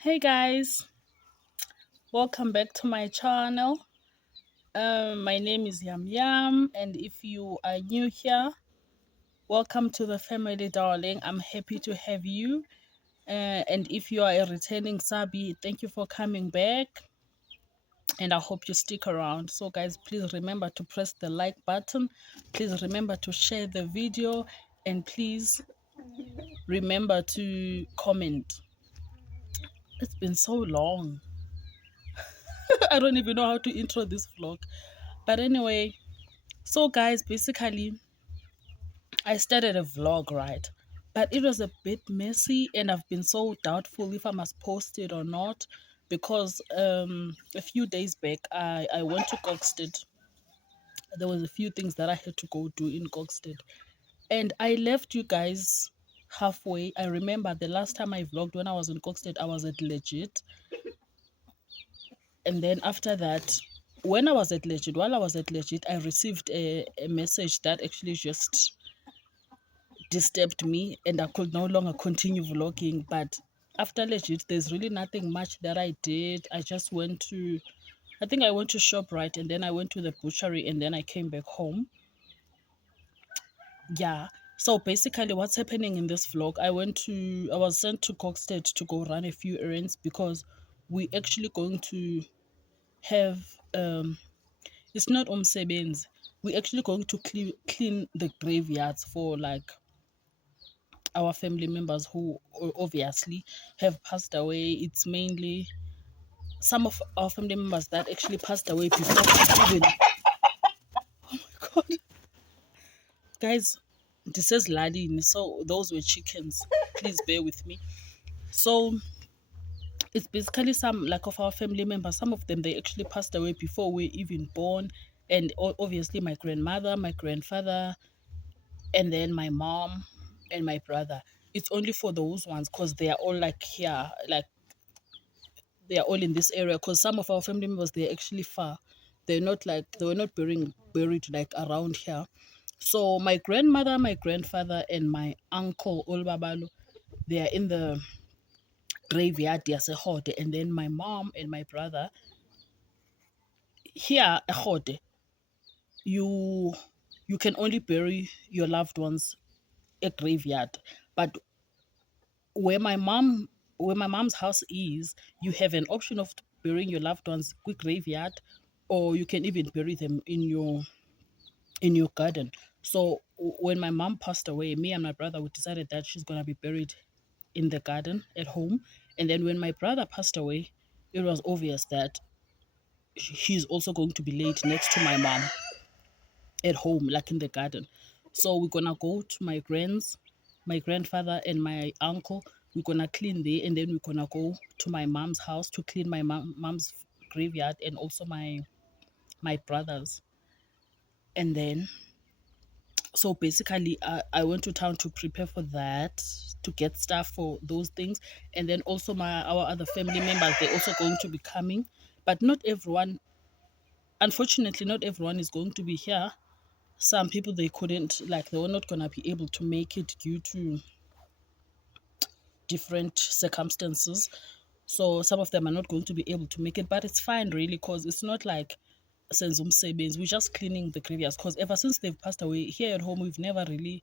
Hey guys, welcome back to my channel. My name is Yam Yam, and if you are new here, welcome to the family, darling. I'm happy to have you. And if you are a returning Sabi, thank you for coming back, and I hope you stick around. So, guys, please remember to press the like button. Please remember to share the video, and please remember to comment. It's been so long. I don't even know how to intro this vlog. But anyway, so guys, basically, I started a vlog, right? But it was a bit messy, and I've been so doubtful if I must post it or not because a few days back I went to Coxted. There was a few things that I had to go do in Coxted, and I left you guys halfway. I remember the last time I vlogged when I was in Coxted, I was at Legit, and then after that, when I was at Legit, while I was at Legit, I received a message that actually just disturbed me and I could no longer continue vlogging. But after Legit, there's really nothing much that I did. I just went to, I think I went to ShopRite, and then I went to the butchery, and then I came back home. Yeah. So basically what's happening in this vlog, I was sent to Coxted to go run a few errands because we actually going to have, it's not umsebenzi. We actually going to clean the graveyards for like our family members who obviously have passed away. It's mainly some of our family members that actually passed away before even. God, guys, this is Ladin. So those were chickens. Please bear with me. So it's basically some like of our family members. Some of them they actually passed away before we even born, and obviously my grandmother, my grandfather, and then my mom and my brother. It's only for those ones because they are all like here, like they are all in this area because some of our family members they're actually far. They're not like they were not buried like around here. So my grandmother, my grandfather, and my uncle Olbabalo, they are in the graveyard Yasehode, and then my mom and my brother here Ehode, you you can only bury your loved ones at graveyard. But where my mom where my mom's house is, you have an option of burying your loved ones quick graveyard, or you can even bury them in your garden. So when my mom passed away, me and my brother we decided that she's gonna be buried in the garden at home. And then when my brother passed away, it was obvious that he's also going to be laid next to my mom at home, like in the garden. So we're gonna go to my grandfather and my uncle. We're gonna clean there, and then we're gonna go to my mom's house to clean my mom's graveyard and also my brother's. And then, so basically, I went to town to prepare for that, to get stuff for those things, and then also our other family members they're also going to be coming, but not everyone. Unfortunately, not everyone is going to be here. Some people they couldn't, like they were not gonna be able to make it due to different circumstances. So some of them are not going to be able to make it, but it's fine really because it's not like senzum sebens. We're just cleaning the graveyards because ever since they've passed away here at home, we've never actually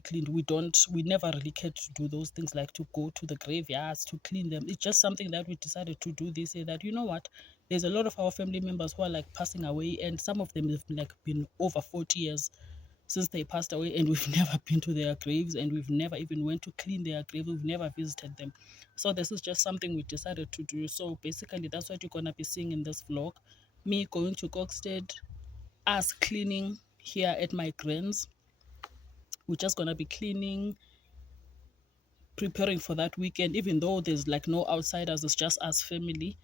cleaned. We never really cared to do those things like to go to the graveyards to clean them. It's just something that we decided to do this year, that you know what, there's a lot of our family members who are like passing away, and some of them have like been over 40 years since they passed away, and we've never been to their graves, and we've never even went to clean their grave. We've never visited them. So this is just something we decided to do. So basically that's what you're gonna be seeing in this vlog: me going to Coxted, us cleaning here at my grand's. We're just gonna be cleaning, preparing for that weekend, even though there's like no outsiders, it's just us family,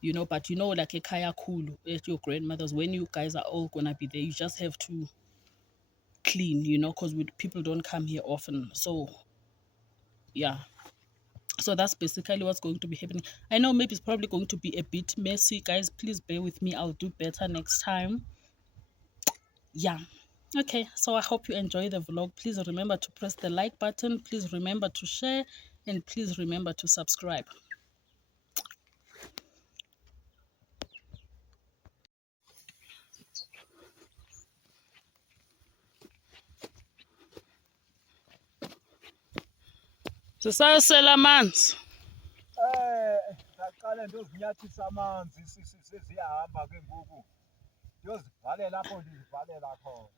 you know. But you know, like a kaya kulu at your grandmother's, when you guys are all gonna be there, you just have to clean, you know, because people don't come here often. So yeah, so that's basically what's going to be happening. I know maybe it's probably going to be a bit messy, guys. Please bear with me, I'll do better next time. Yeah. Okay, so I hope you enjoy the vlog. Please remember to press the like button. Please remember to share, And please remember to subscribe. Sisayosela amanzi. Ngaqala ndozinyathisa amanzi seziyahamba ke ngoku. Ndiyozivalela apho ndizivalela khona.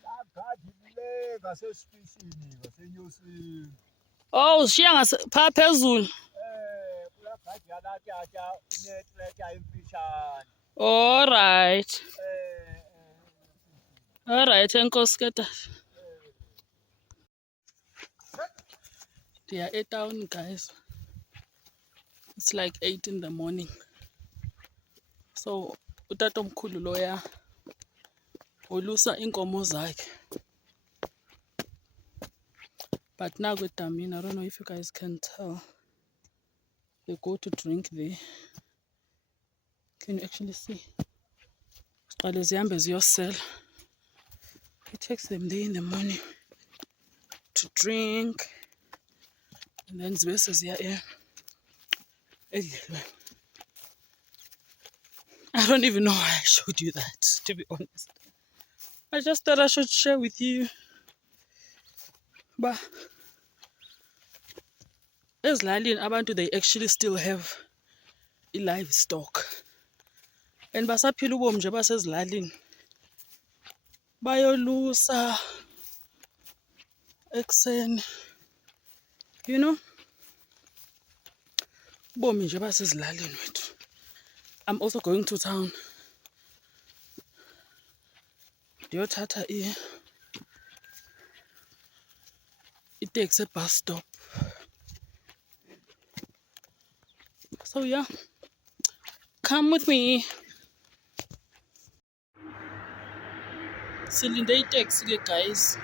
Ngagadi le ngasesitishini ngasenyosini. Oh, ushiya phaa phezulu. Kulaa gadi yalatyatya inetrekya emfitshane. All right. All right, enkosi ke tata. Ndiya etown, guys. It's like 8 in the morning. So utatomkhulu loya olusa inkomo zakhe. But now with Damina, I don't know if you guys can tell. They go to drink there. Can you actually see? He takes them there in the morning to drink. And then Zwe says, yeah. I don't even know why I showed you that, to be honest. I just thought I should share with you. But ezilalini abantu, they actually still have livestock. And basaphila ubomi nje basezilalini. Bayolusa ekuseni. You know? Ubomi nje basezilalini wethu. I'm also going to town. Ndiyothatha itaxi bus stop. So yeah, come with me. Silinde itaxi ke guys.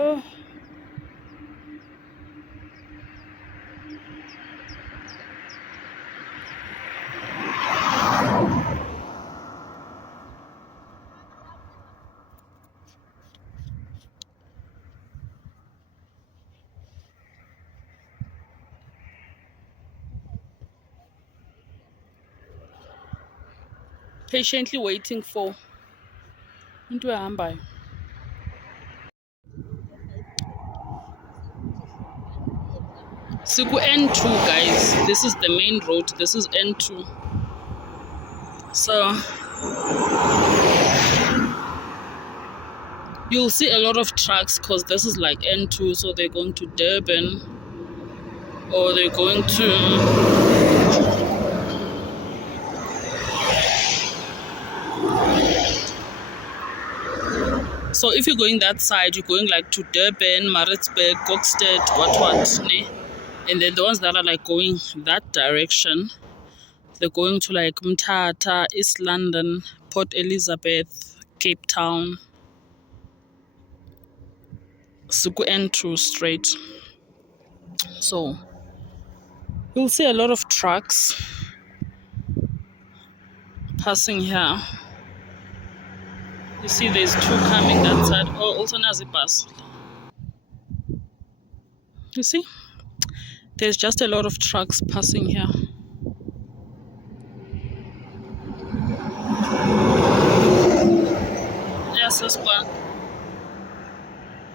Oh. Patiently waiting for into ehambayo. Siku N2, guys. This is the main road. This is N2. So you'll see a lot of trucks because this is like N2. So they're going to Durban, or they're going to so if you're going that side, you're going like to Durban, Maritzburg, Kokstad, what, ne? And then the ones that are like going that direction, they're going to like Mthatha, East London, Port Elizabeth, Cape Town, Suku N2 straight. So you'll see a lot of trucks passing here. You see there's two coming that side. Oh, also Nazi bus. You see? There's just a lot of trucks passing here. Yes, this one.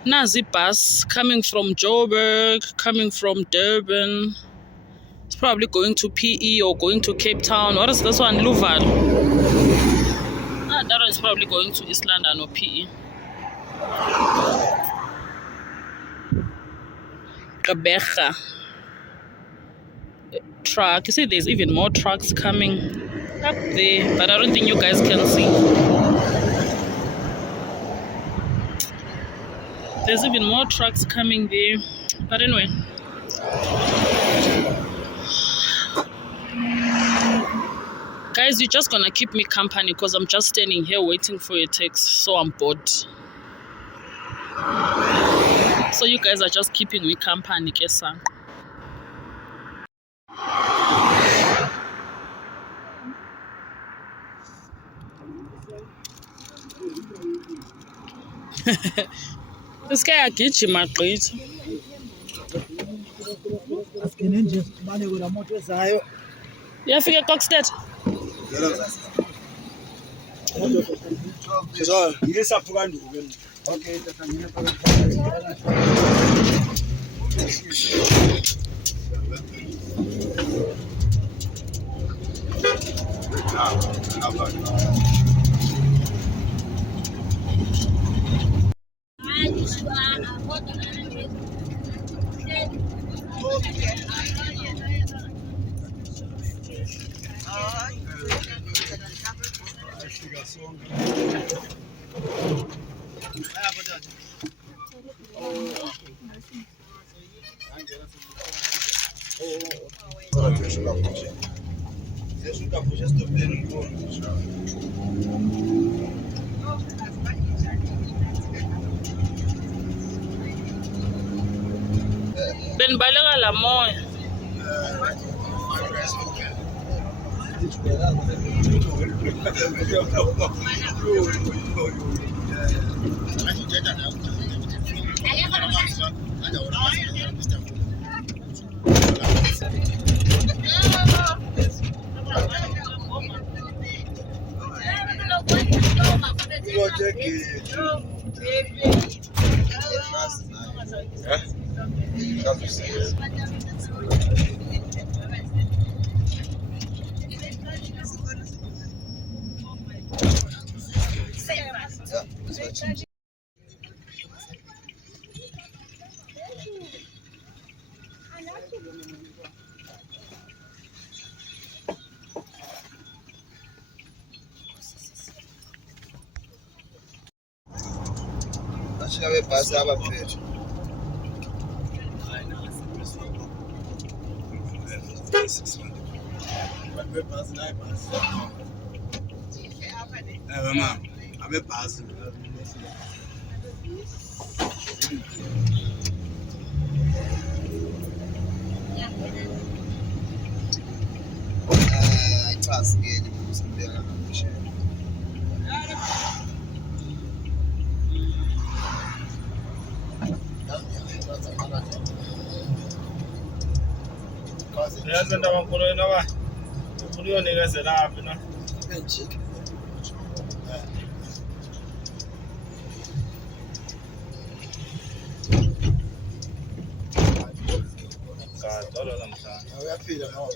Nazi bus coming from Joburg, coming from Durban. It's probably going to PE or going to Cape Town. What is this one? Luval. That one is probably going to East London or PE. Gqeberha truck. You see there's even more trucks coming up there, but I don't think you guys can see. There's even more trucks coming there. But anyway. Guys, you're just gonna keep me company because I'm just standing here waiting for a text, so I'm bored. So you guys are just keeping me company, Kesan. This guy agijima gqitha. Asikene nje sibaleke la moto ezayo. Uyafika eKokstad? So, yisaphuka nduke. Okay, tata ngine phakathi. Benibaleka la moya. Ashika bebhasi abaphethe. Abebhasi naye bhasi. Mama, abebhasi. Ichasi ke ngizobeka ngisho. Yazi ndaba nkulu yena ba. Uyonikezela aphi na? Benjike. Dolo namhlanje. Uyaphila no.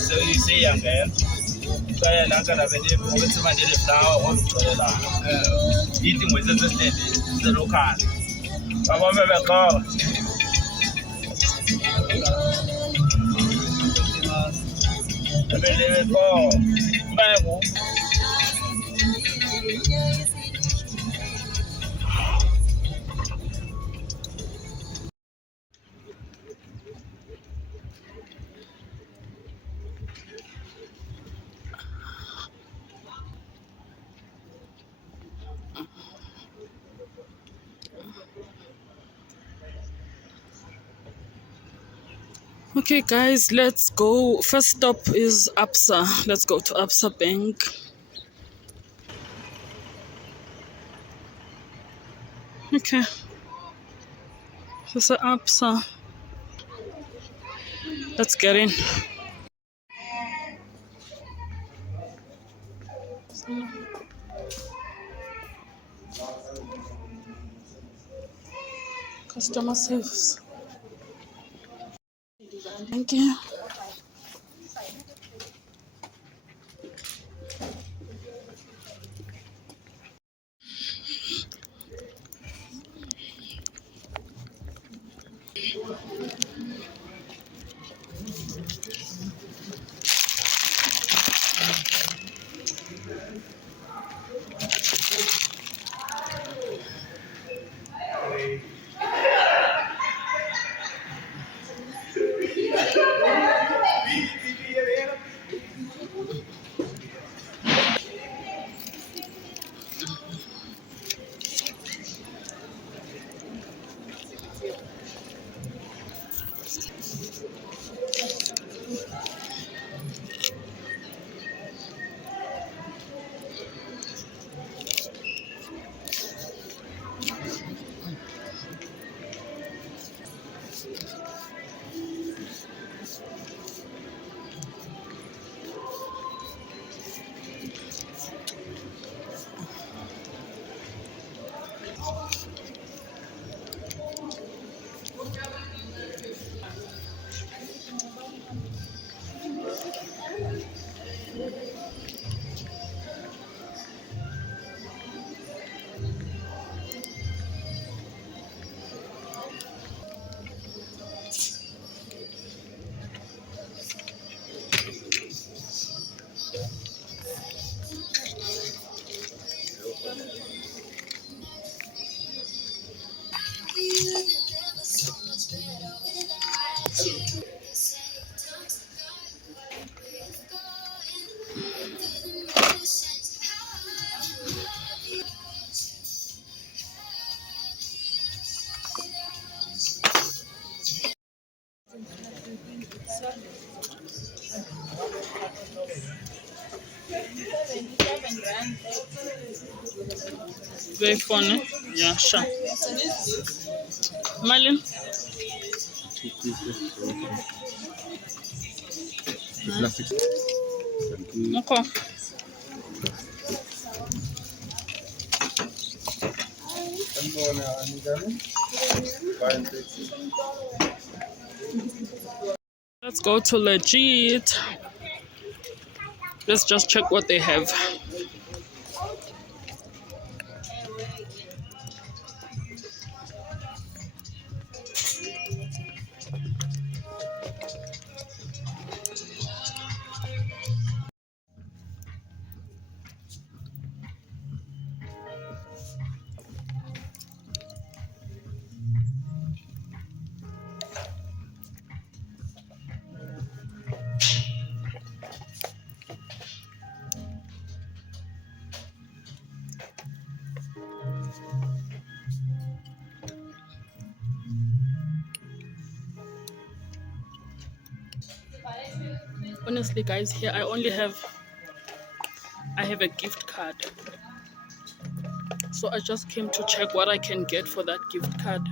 So you see young man. Kaya lang ka na pwede mo sa Manila tao o sa eating with the local. Baba bebe ko. Bebe ko. Bago. Okay, guys, let's go. First stop is Absa. Let's go to Absa Bank. Okay. This is Absa. Let's get in. Customer service. Thank you. Very funny. Yeah, sure. Malin? Okay. Let's go to Legit. Let's just check what they have. Honestly, guys, here I have a gift card. So I just came to check what I can get for that gift card.